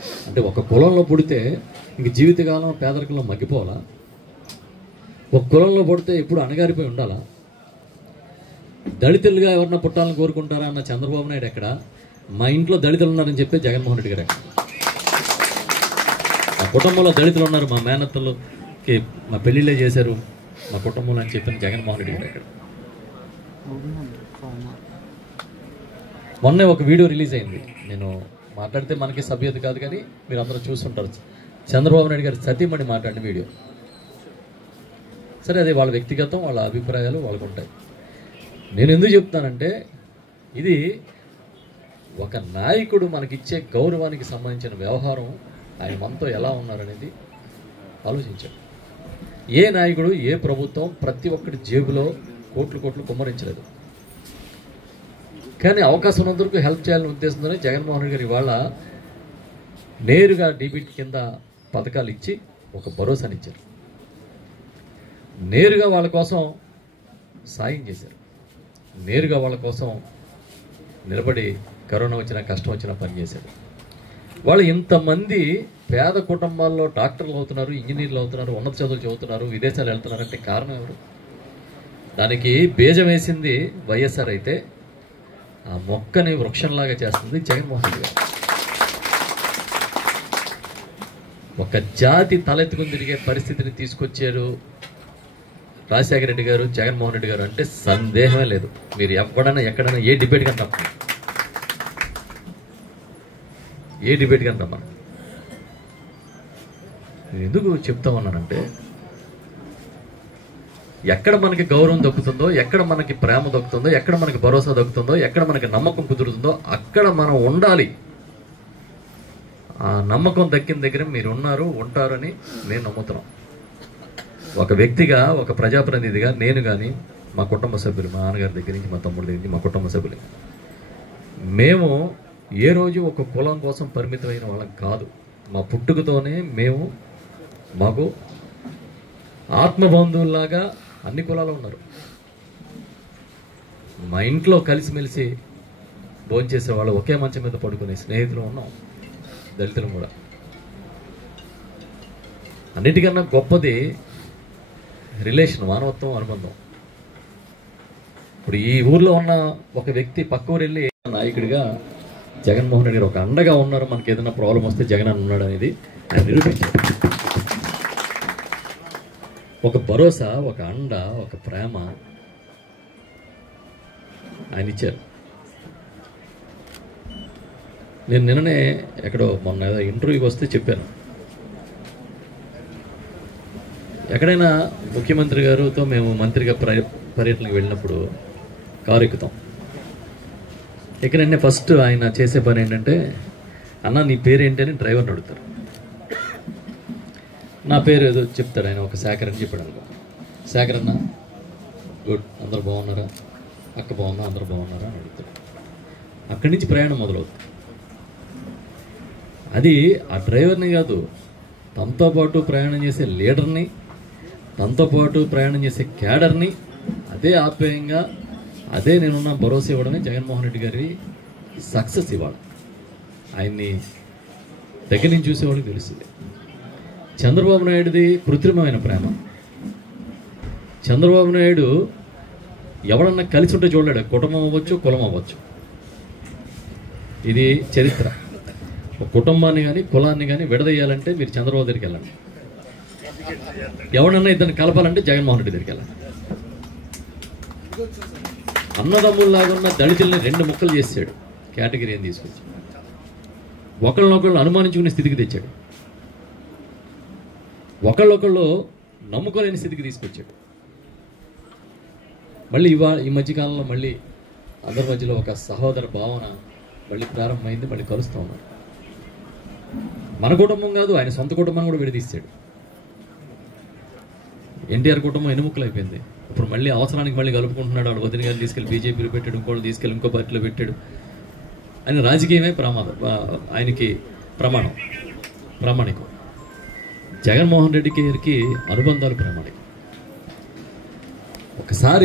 అంటే ఒక కులంలో పుడితే ఇంక జీవితకాలం పేదరికంలో మగ్గిపోవాలా? ఒక కులంలో పుడితే ఎప్పుడు అణగారిపోయి ఉండాలా? దళితులుగా ఎవరన్నా పుట్టాలని కోరుకుంటారా అన్న చంద్రబాబు నాయుడు ఎక్కడ? మా ఇంట్లో దళితులు ఉన్నారని చెప్పి జగన్మోహన్ రెడ్డి గారు ఎక్కడ? మా కుటుంబంలో దళితులు ఉన్నారు, మా మేనత్తలకి మా పెళ్ళిళ్ళే చేశారు మా కుటుంబంలో అని చెప్పిన జగన్మోహన్ రెడ్డి గారు ఎక్కడ? మొన్నే ఒక వీడియో రిలీజ్ అయింది. నేను మాట్లాడితే మనకి సభ్యత కాదు, కానీ మీరు అందరూ చూస్తుంటారు. చంద్రబాబు నాయుడు గారి సతీమణి మాట్లాడిన వీడియో. సరే, అది వాళ్ళ వ్యక్తిగతం, వాళ్ళ అభిప్రాయాలు వాళ్ళకు ఉంటాయి. నేను ఎందుకు చెప్తానంటే, ఇది ఒక నాయకుడు మనకిచ్చే గౌరవానికి సంబంధించిన వ్యవహారం. ఆయన మనతో ఎలా ఉన్నారనేది ఆలోచించాడు. ఏ నాయకుడు, ఏ ప్రభుత్వం ప్రతి ఒక్కటి జేబులో కోట్లు కోట్లు కుమ్మరించలేదు. కానీ అవకాశం ఉన్నందుకు హెల్ప్ చేయాలని ఉద్దేశంతోనే జగన్మోహన్ రెడ్డి గారు ఇవాళ నేరుగా డీబీటీ కింద పథకాలు ఇచ్చి ఒక భరోసానిచ్చారు. నేరుగా వాళ్ళ కోసం సాయం చేశారు. నేరుగా వాళ్ళ కోసం నిలబడి కరోనా వచ్చినా కష్టం వచ్చినా పనిచేశారు. వాళ్ళు ఇంతమంది పేద కుటుంబాల్లో డాక్టర్లు అవుతున్నారు, ఇంజనీర్లు అవుతున్నారు, ఉన్నత చదువులు చదువుతున్నారు, విదేశాలు వెళ్తున్నారంటే కారణం ఎవరు? దానికి బీజం వేసింది వైఎస్ఆర్ అయితే ఆ మొక్కని వృక్షంలాగా చేస్తుంది జగన్మోహన్ రెడ్డి గారు. ఒక జాతి తలెత్తుకుని తిరిగే పరిస్థితిని తీసుకొచ్చారు రాజశేఖర రెడ్డి గారు, జగన్మోహన్ రెడ్డి గారు అంటే సందేహమే లేదు. మీరు ఎవడైనా ఎక్కడైనా ఏ డిబేట్ కానీ రమ్మని, ఏ డిబేట్ కానీ రమ్మని. నేను ఎందుకు చెప్తామన్నానంటే, ఎక్కడ మనకి గౌరవం దక్కుతుందో, ఎక్కడ మనకి ప్రేమ దక్కుతుందో, ఎక్కడ మనకి భరోసా దక్కుతుందో, ఎక్కడ మనకి నమ్మకం కుదురుతుందో అక్కడ మనం ఉండాలి. ఆ నమ్మకం దక్కిన దగ్గర మీరు ఉన్నారు, ఉంటారని నేను నమ్ముతున్నాను. ఒక వ్యక్తిగా, ఒక ప్రజాప్రతినిధిగా నేను కానీ, మా కుటుంబ సభ్యులు, మా నాన్నగారి దగ్గర నుంచి మా తమ్ముడి దగ్గర నుంచి మా కుటుంబ సభ్యులు, మేము ఏ రోజు ఒక కులం కోసం పరిమితమైన వాళ్ళం కాదు. మా పుట్టుకతోనే మాకు ఆత్మబంధువుల్లాగా అన్ని కులాలు ఉన్నారు. మా ఇంట్లో కలిసిమెలిసి భోంచేసే వాళ్ళు, ఒకే మంచం మీద పడుకునే స్నేహితులు ఉన్నాం, దళితులు కూడా. అన్నిటికన్నా గొప్పది రిలేషన్, మానవత్వం, అనుబంధం. ఇప్పుడు ఈ ఊర్లో ఉన్న ఒక వ్యక్తి పక్క ఊరు వెళ్ళి నాయకుడిగా జగన్మోహన్ రెడ్డి గారు ఒక అండగా ఉన్నారు, మనకి ఏదైనా ప్రాబ్లం వస్తే జగన్ అన్న ఉన్నాడు అనేది ఆయన నిరూపించారు. ఒక భరోసా, ఒక అండ, ఒక ప్రేమ ఆయన ఇచ్చారు. నేను నిన్ననే ఎక్కడో మొన్న ఏదో ఇంటర్వ్యూకి వస్తే చెప్పాను, ఎక్కడైనా ముఖ్యమంత్రి గారితో మేము మంత్రిగా పర్యటనకు వెళ్ళినప్పుడు కారు ఎక్కుతాం. ఎక్కడైనా ఫస్ట్ ఆయన చేసే పని ఏంటంటే, అన్న నీ పేరేంటి అని డ్రైవర్ని అడుగుతారు. నా పేరు ఏదో చెప్తాడు ఆయన, ఒక శేఖర్ అని చెప్పాడు అనుకో. శేఖర్ అన్న, గుడ్, అందరు బాగున్నారా? అక్క బాగున్నా, అందరు బాగున్నారా అని అడుగుతాడు. అక్కడి నుంచి ప్రయాణం మొదలవుతుంది. అది ఆ డ్రైవర్ని కాదు, తనతో పాటు ప్రయాణం చేసే లీడర్ని, తనతో పాటు ప్రయాణం చేసే క్యాడర్ని అదే ఆప్యాయంగా, అదే నేనున్న భరోసా ఇవ్వడమే జగన్మోహన్ రెడ్డి గారి సక్సెస్. ఇవ్వాలి ఆయన్ని దగ్గర నుంచి చూసేవాళ్ళకి తెలుస్తుంది. చంద్రబాబు నాయుడుది కృత్రిమమైన ప్రేమ. చంద్రబాబు నాయుడు ఎవడన్నా కలిసి ఉంటే చూడలేడు, కుటుంబం అవ్వచ్చు, కులం అవ్వచ్చు. ఇది చరిత్ర. ఒక కుటుంబాన్ని కానీ కులాన్ని కానీ విడదీయాలంటే మీరు చంద్రబాబు దగ్గరికి వెళ్ళండి. ఎవడన్నా ఇద్దరిని కలపాలంటే జగన్మోహన్ రెడ్డి దగ్గరికి వెళ్ళండి. అన్నదమ్ముల్లాగా ఉన్న దళితుల్ని 2 ముక్కలు చేసాడు, కేటగిరీ అని తీసుకొచ్చి ఒకళ్ళనొకళ్ళు అనుమానించుకునే స్థితికి తెచ్చాడు. ఒకళ్ళొకళ్ళు నమ్ముకోలేని స్థితికి తీసుకొచ్చాడు. మళ్ళీ ఈ మధ్యకాలంలో మళ్ళీ అందరి మధ్యలో ఒక సహోదర భావన మళ్ళీ ప్రారంభమైంది. మళ్ళీ కలుస్తూ ఉన్నారు. మన కుటుంబం కాదు, ఆయన సొంత కుటుంబాన్ని కూడా విడదీశాడు. ఎన్టీఆర్ కుటుంబం ఎన్నుముక్కలు అయిపోయింది. ఇప్పుడు మళ్ళీ అవసరానికి మళ్ళీ కలుపుకుంటున్నాడు. వాడు వదిన గారిని తీసుకెళ్ళి బీజేపీలో పెట్టాడు, ఇంకోళ్ళు తీసుకెళ్ళి ఇంకో పార్టీలో పెట్టాడు. ఆయన రాజకీయమే ఆయనకి ప్రామాణికం. జగన్మోహన్ రెడ్డి గారికి అనుబంధాలు ప్రామాణికం. ఒకసారి